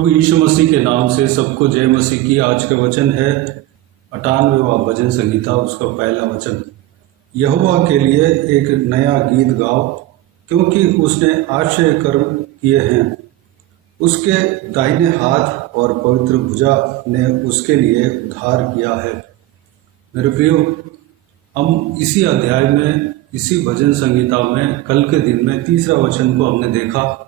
प्रभु यीशु मसीह के नाम से सबको जय मसीह की। आज का वचन है 98वां भजन संहिता, उसका पहला वचन। यहोवा के लिए एक नया गीत गाओ, क्योंकि उसने आश्चर्य कर्म किए हैं। उसके दाहिने हाथ और पवित्र भुजा ने उसके लिए उद्धार किया है। मेरे प्रियो, हम इसी अध्याय में, इसी भजन संहिता में कल के दिन में तीसरा वचन को हमने देखा,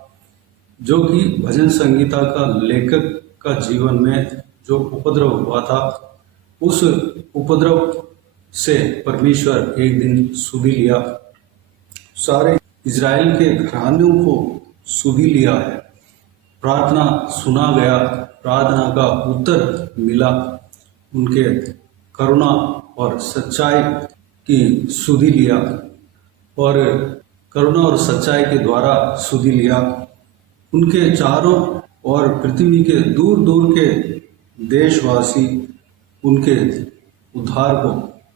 जो कि भजन संहिता का लेखक का जीवन में जो उपद्रव हुआ था, उस उपद्रव से परमेश्वर एक दिन सुधि लिया। सारे इज़राइल के घरानों को सुधि लिया है। प्रार्थना सुना गया, प्रार्थना का उत्तर मिला, उनके करुणा और सच्चाई की सुधि लिया और करुणा और सच्चाई के द्वारा सुधि लिया। उनके चारों और पृथ्वी के दूर दूर के देशवासी उनके उद्धार को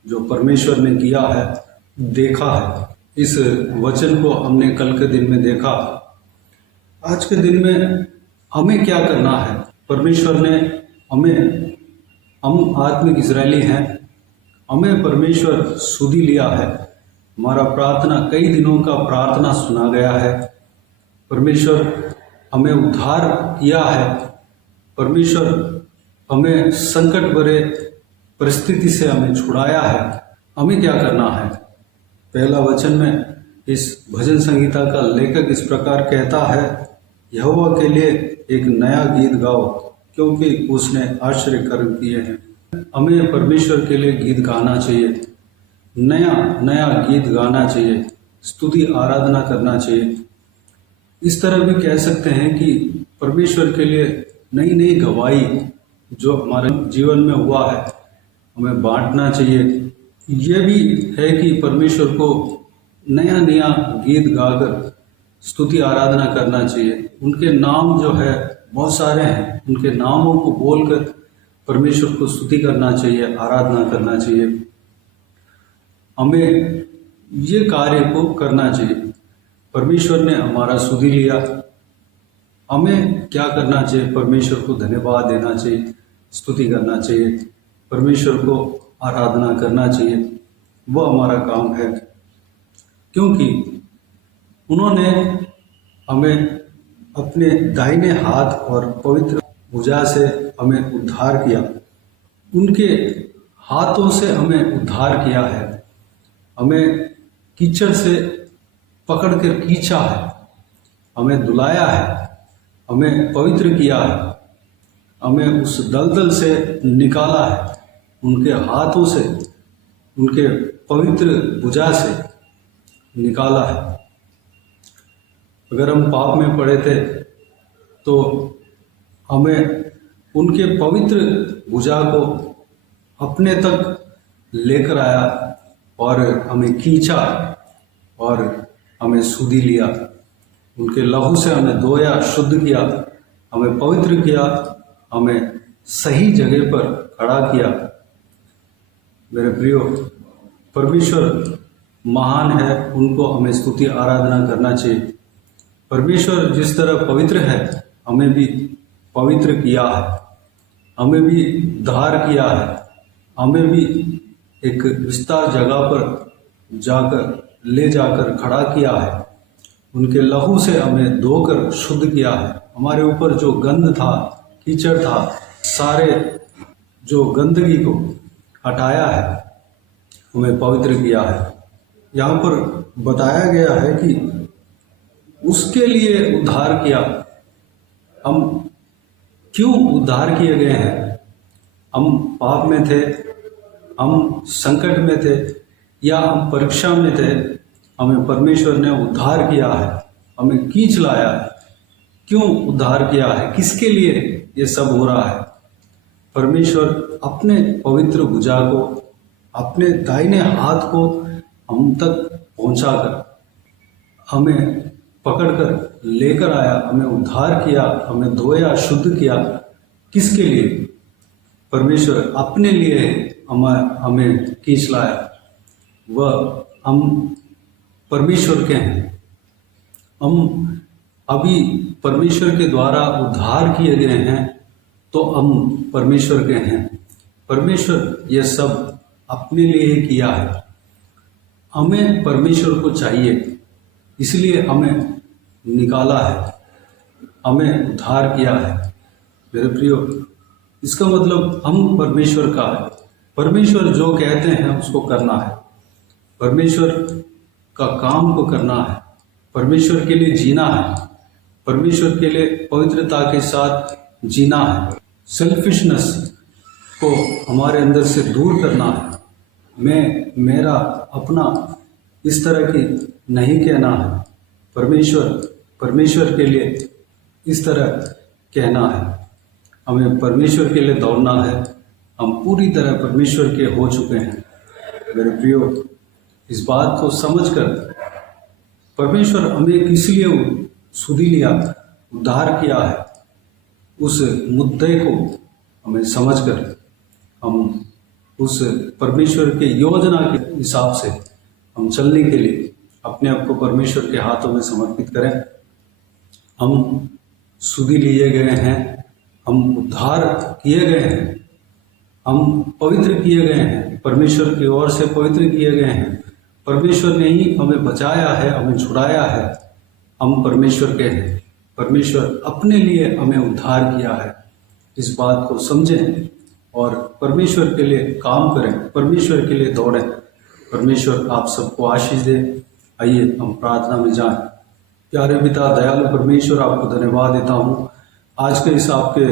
जो परमेश्वर ने किया है देखा है। इस वचन को हमने कल के दिन में देखा। आज के दिन में हमें क्या करना है? परमेश्वर ने हम आत्मिक इजरायली हैं, हमें परमेश्वर सुधि लिया है। हमारा प्रार्थना, कई दिनों का प्रार्थना सुना गया है। परमेश्वर हमें उद्धार किया है। परमेश्वर हमें संकट भरे परिस्थिति से हमें छुड़ाया है। हमें क्या करना है? पहला वचन में इस भजन संहिता का लेखक इस प्रकार कहता है, यहोवा के लिए एक नया गीत गाओ, क्योंकि उसने आश्चर्य कर्म किए हैं। हमें परमेश्वर के लिए गीत गाना चाहिए, नया नया गीत गाना चाहिए, स्तुति आराधना करना चाहिए। इस तरह भी कह सकते हैं कि परमेश्वर के लिए नई नई गवाही जो हमारे जीवन में हुआ है हमें बांटना चाहिए। ये भी है कि परमेश्वर को नया नया गीत गाकर स्तुति आराधना करना चाहिए। उनके नाम जो है बहुत सारे हैं, उनके नामों को बोलकर परमेश्वर को स्तुति करना चाहिए, आराधना करना चाहिए। हमें ये कार्य को करना चाहिए। परमेश्वर ने हमारा सुधि लिया, हमें क्या करना चाहिए? परमेश्वर को धन्यवाद देना चाहिए, स्तुति करना चाहिए, परमेश्वर को आराधना करना चाहिए। वह हमारा काम है, क्योंकि उन्होंने हमें अपने दाहिने हाथ और पवित्र भुजा से हमें उद्धार किया। उनके हाथों से हमें उद्धार किया है। हमें कीचड़ से पकड़ कर खींचा है, हमें धुलाया है, हमें पवित्र किया है, हमें उस दलदल से निकाला है। उनके हाथों से, उनके पवित्र भुजा से निकाला है। अगर हम पाप में पड़े थे तो हमें उनके पवित्र भुजा को अपने तक लेकर आया और हमें खींचा और हमें सुधि लिया। उनके लहू से हमें धोया, शुद्ध किया, हमें पवित्र किया, हमें सही जगह पर खड़ा किया। मेरे प्रियो, परमेश्वर महान है, उनको हमें स्तुति आराधना करना चाहिए। परमेश्वर जिस तरह पवित्र है, हमें भी पवित्र किया है, हमें भी उद्धार किया है, हमें भी एक विस्तार जगह पर जाकर ले जाकर खड़ा किया है। उनके लहू से हमें धोकर शुद्ध किया है। हमारे ऊपर जो गंध था, कीचड़ था, सारे जो गंदगी को हटाया है, हमें पवित्र किया है। यहाँ पर बताया गया है कि उसके लिए उद्धार किया। हम क्यों उद्धार किए गए हैं? हम पाप में थे, हम संकट में थे, या हम परीक्षा में थे, हमें परमेश्वर ने उद्धार किया है, हमें खींच लाया है। क्यों उद्धार किया है? किसके लिए ये सब हो रहा है? परमेश्वर अपने पवित्र भुजा को, अपने दाहिने हाथ को हम तक पहुंचाकर हमें पकड़कर लेकर आया, हमें उद्धार किया, हमें धोया, शुद्ध किया। किसके लिए? परमेश्वर अपने लिए हमें खींच लाया। वह हम परमेश्वर के हैं। हम अभी परमेश्वर के द्वारा उद्धार किए गए हैं तो हम परमेश्वर के हैं। परमेश्वर ये सब अपने लिए ही किया है। हमें परमेश्वर को चाहिए, इसलिए हमें निकाला है, हमें उद्धार किया है। मेरे प्रियो, इसका मतलब हम परमेश्वर का है। परमेश्वर जो कहते हैं उसको करना है, परमेश्वर का काम को करना है, परमेश्वर के लिए जीना है, परमेश्वर के लिए पवित्रता के साथ जीना है। सेल्फिशनेस को हमारे अंदर से दूर करना है। मैं, मेरा, अपना, इस तरह की नहीं कहना है। परमेश्वर के लिए इस तरह कहना है। हमें परमेश्वर के लिए दौड़ना है। हम पूरी तरह परमेश्वर के हो चुके हैं। मेरे प्रियो, इस बात को समझकर परमेश्वर हमें किस लिए सुधी लिया, उद्धार किया है, उस मुद्दे को हमें समझकर हम उस परमेश्वर के योजना के हिसाब से हम चलने के लिए अपने आप को परमेश्वर के हाथों में समर्पित करें। हम सुधी लिए गए हैं, हम उद्धार किए गए हैं, हम पवित्र किए गए हैं, परमेश्वर की ओर से पवित्र किए गए हैं। परमेश्वर ने ही हमें बचाया है, हमें छुड़ाया है। हम परमेश्वर के हैं। परमेश्वर अपने लिए हमें उद्धार किया है। इस बात को समझें और परमेश्वर के लिए काम करें, परमेश्वर के लिए दौड़ें। परमेश्वर आप सबको आशीष दे। आइए हम प्रार्थना में जाएं। प्यारे पिता, दयालु परमेश्वर, आपको धन्यवाद देता हूँ आज के इस आपके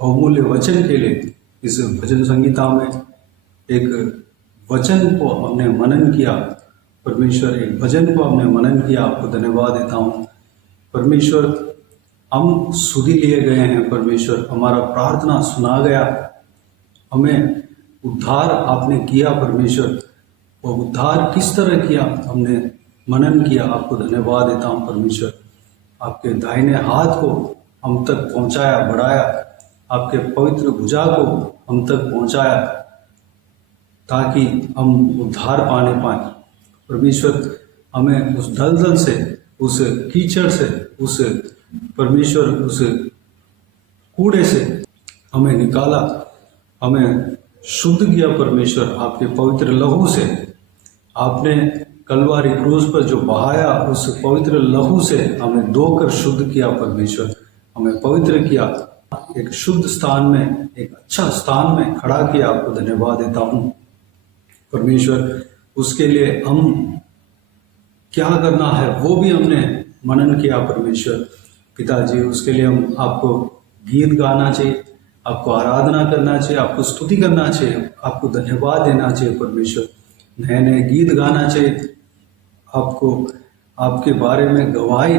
बहुमूल्य वचन के लिए। इस भजन संगीता में एक वचन को हमने मनन किया, परमेश्वर एक भजन को हमने मनन किया, आपको धन्यवाद देता हूँ। परमेश्वर, हम सुधी लिए गए हैं। परमेश्वर, हमारा प्रार्थना सुना गया, हमें उद्धार आपने किया। परमेश्वर, वो उद्धार किस तरह किया हमने मनन किया, आपको धन्यवाद देता हूँ। परमेश्वर, आपके दाहिने हाथ को हम तक पहुँचाया, बढ़ाया, आपके पवित्र भुजा को हम तक पहुँचाया ताकि हम उद्धार पाने पाएँ। परमेश्वर, हमें उस दलदल से, उस कीचड़ से, उस परमेश्वर उस कूड़े से हमें निकाला, हमें शुद्ध किया। परमेश्वर, आपके पवित्र लहू से, आपने कलवारी क्रूस पर जो बहाया उस पवित्र लहू से हमें धोकर शुद्ध किया। परमेश्वर, हमें पवित्र किया, एक शुद्ध स्थान में, एक अच्छा स्थान में खड़ा किया। आपको धन्यवाद देता हूँ। परमेश्वर, उसके लिए हम क्या करना है वो भी हमने मनन किया। परमेश्वर पिताजी, उसके लिए हम आपको गीत गाना चाहिए, आपको आराधना करना चाहिए, आपको स्तुति करना चाहिए, आपको धन्यवाद देना चाहिए। परमेश्वर, नए नए गीत गाना चाहिए, आपको आपके बारे में गवाही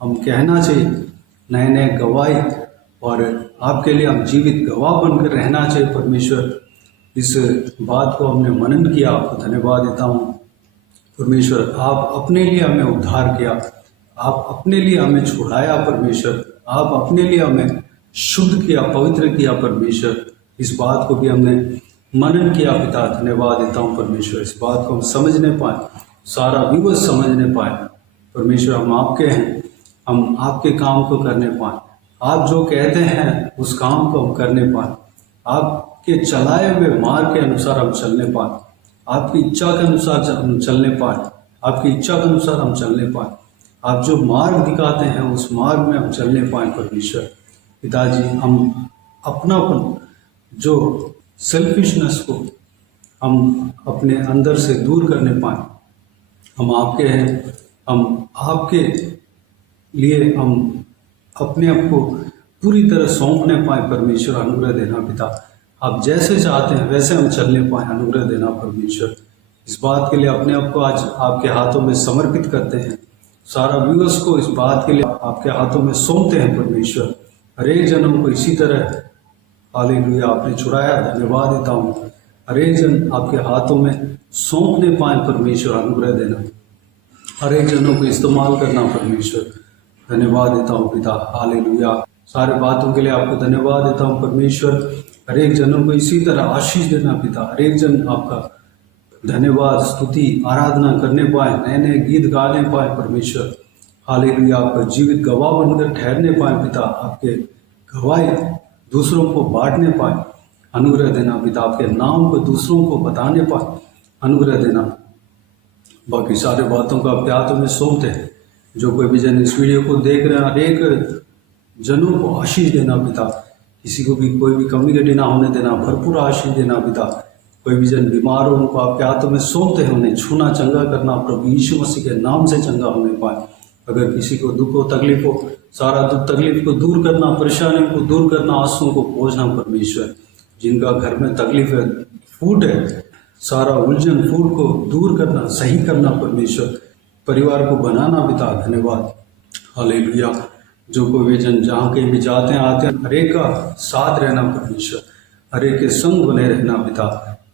हम कहना चाहिए, नए नए गवाही, और आपके लिए हम जीवित गवाह बनकर रहना चाहिए। परमेश्वर, इस बात को हमने मनन किया, आपको धन्यवाद देता हूँ। परमेश्वर, आप अपने लिए हमें उद्धार किया, आप अपने लिए हमें छुड़ाया। परमेश्वर, आप अपने लिए हमें शुद्ध किया, पवित्र किया। परमेश्वर, इस बात को भी हमने मनन किया। पिता, धन्यवाद देता हूँ। परमेश्वर, इस बात को हम समझने पाए, सारा विवश समझने पाए। परमेश्वर, हम आपके हैं, हम आपके काम को करने पाए, आप जो कहते हैं उस काम को हम करने पाए, आपके चलाए हुए मार्ग के अनुसार हम चलने पाए, आपकी इच्छा के अनुसार हम चलने पाए, आपकी इच्छा के अनुसार हम चलने पाए, आप जो मार्ग दिखाते हैं उस मार्ग में हम चलने पाए। परमेश्वर पिताजी, हम अपनापन, जो सेल्फिशनेस को हम अपने अंदर से दूर करने पाए। हम आपके हैं, हम आपके लिए हम अपने आप को पूरी तरह सौंपने पाए। परमेश्वर, अनुग्रह देना पिता, आप जैसे चाहते हैं वैसे हम चलने पाए, अनुग्रह देना। परमेश्वर, इस बात के लिए अपने आप को आज आपके हाथों में समर्पित करते हैं, सारा विवश को इस बात के लिए आपके हाथों में सौंपते हैं। परमेश्वर, हरेक जनों को इसी तरह, हालेलुया, आपने छुड़ाया, धन्यवाद देता हूँ। हरेक जन आपके हाथों में सौंपने पाए। परमेश्वर, अनुग्रह देना, हरेक जनों को इस्तेमाल करना। परमेश्वर, धन्यवाद देता हूँ पिता, हालेलुया। सारे बातों के लिए आपको धन्यवाद देता हूँ। परमेश्वर, हरेक जनों को इसी तरह आशीष देना पिता, हरेक जन आपका धन्यवाद, स्तुति, आराधना करने पाए, नए नए गीत गाने पाए। परमेश्वर, हालेलुया आप जीवित गवाह बनकर ठहरने पाए पिता, आपके गवाही दूसरों को बांटने पाए, अनुग्रह देना पिता, आपके नाम को दूसरों को बताने पाए, अनुग्रह देना। बाकी सारे बातों का आपके हाथों में सौंपते हैं। जो कोई भी जन इस वीडियो को देख रहे हैं, हर एक जनों को आशीष देना पिता, किसी को भी कोई भी कमी घटी ना होने देना, भरपूर आशीष देना पिता। कोई भी जन बीमार हो उनको आपके हाथों में सौंपते हैं, उन्हें छूना चंगा करना, प्रभु यीशु मसीह के नाम से चंगा होने पाए। अगर किसी को दुख हो तकलीफ हो, सारा दुख तकलीफ को दूर करना, परेशानियों को दूर करना, आंसुओं को पोंछना परमेश्वर। जिनका घर में तकलीफ है, फूट है, सारा उलझन फूट को दूर करना, सही करना परमेश्वर, परिवार को बनाना पिता, धन्यवाद। हालेलुया। जो कोई भी जन जहाँ कहीं भी जाते हैं आते हैं, हर एक का साथ रहना परमेश्वर, हर एक के संग बने रहना पिता।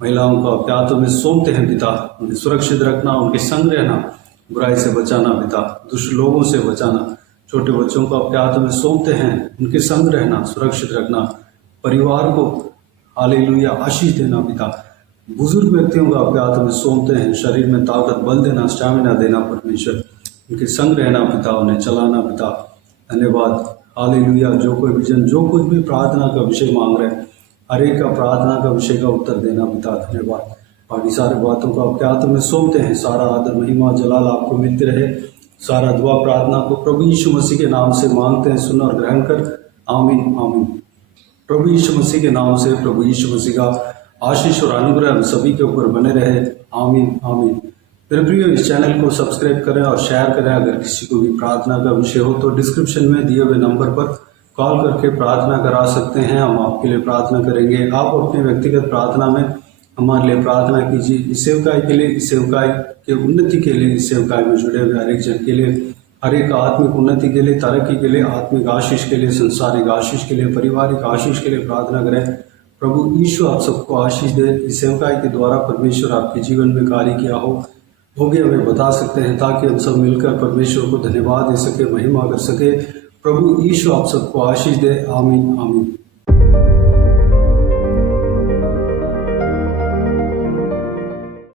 महिलाओं को आपके हाथों में सौंपते हैं पिता, उन्हें सुरक्षित रखना, उनके संग रहना, बुराई से बचाना पिता, दुष्ट लोगों से बचाना। छोटे बच्चों को आपके हाथों में सौंपते हैं, उनके संग रहना, सुरक्षित रखना, परिवार को हालेलुया आशीष देना पिता। बुजुर्ग व्यक्तियों को आपके हाथों में सौंपते हैं, शरीर में ताकत बल देना, स्टैमिना देना परमेश्वर, उनके संग रहना पिता, उन्हें चलाना पिता, धन्यवाद। हालेलुया। जो कोई भी जन जो कुछ भी प्रार्थना का विषय मांग रहे हैं, हर एक का प्रार्थना का विषय का उत्तर देना पिता, धन्यवाद। बाकी सारी बातों को आपके हाथों में सौंपते हैं। सारा आदर महिमा जलाल आपको मिलते रहे। सारा दुआ प्रार्थना को प्रभु यीशु मसीह के नाम से मांगते हैं, सुन और ग्रहण कर, आमीन आमीन। प्रभु यीशु मसीह के नाम से प्रभु यीशु मसीह का आशीष और अनुग्रह हम सभी के ऊपर बने रहे, आमीन आमीन। मेरे प्रिय, इस चैनल को सब्सक्राइब करें और शेयर करें। अगर किसी को भी प्रार्थना का विषय हो तो डिस्क्रिप्शन में दिए हुए नंबर पर कॉल करके प्रार्थना करा सकते हैं, हम आपके लिए प्रार्थना करेंगे। आप अपने व्यक्तिगत प्रार्थना में हमारे लिए प्रार्थना कीजिए। इस सेवकाई के लिए, इस सेवकाई के उन्नति के लिए, इस सेवकाई में जुड़े हुए हर एक जन के लिए, हर एक आत्मिक उन्नति के लिए, तरक्की के लिए, आत्मिक आशीष के लिए, संसारिक आशीष के लिए, पारिवारिक आशीष के लिए प्रार्थना करें। प्रभु यीशु आप सबको आशीष दे। इस सेवकाई के द्वारा परमेश्वर आपके जीवन में कार्य किया हो गया हमें बता सकते हैं, ताकि हम सब मिलकर परमेश्वर को धन्यवाद दे सके, महिमा कर सके। प्रभु यीशु आप सबको आशीष दे, आमीन आमीन।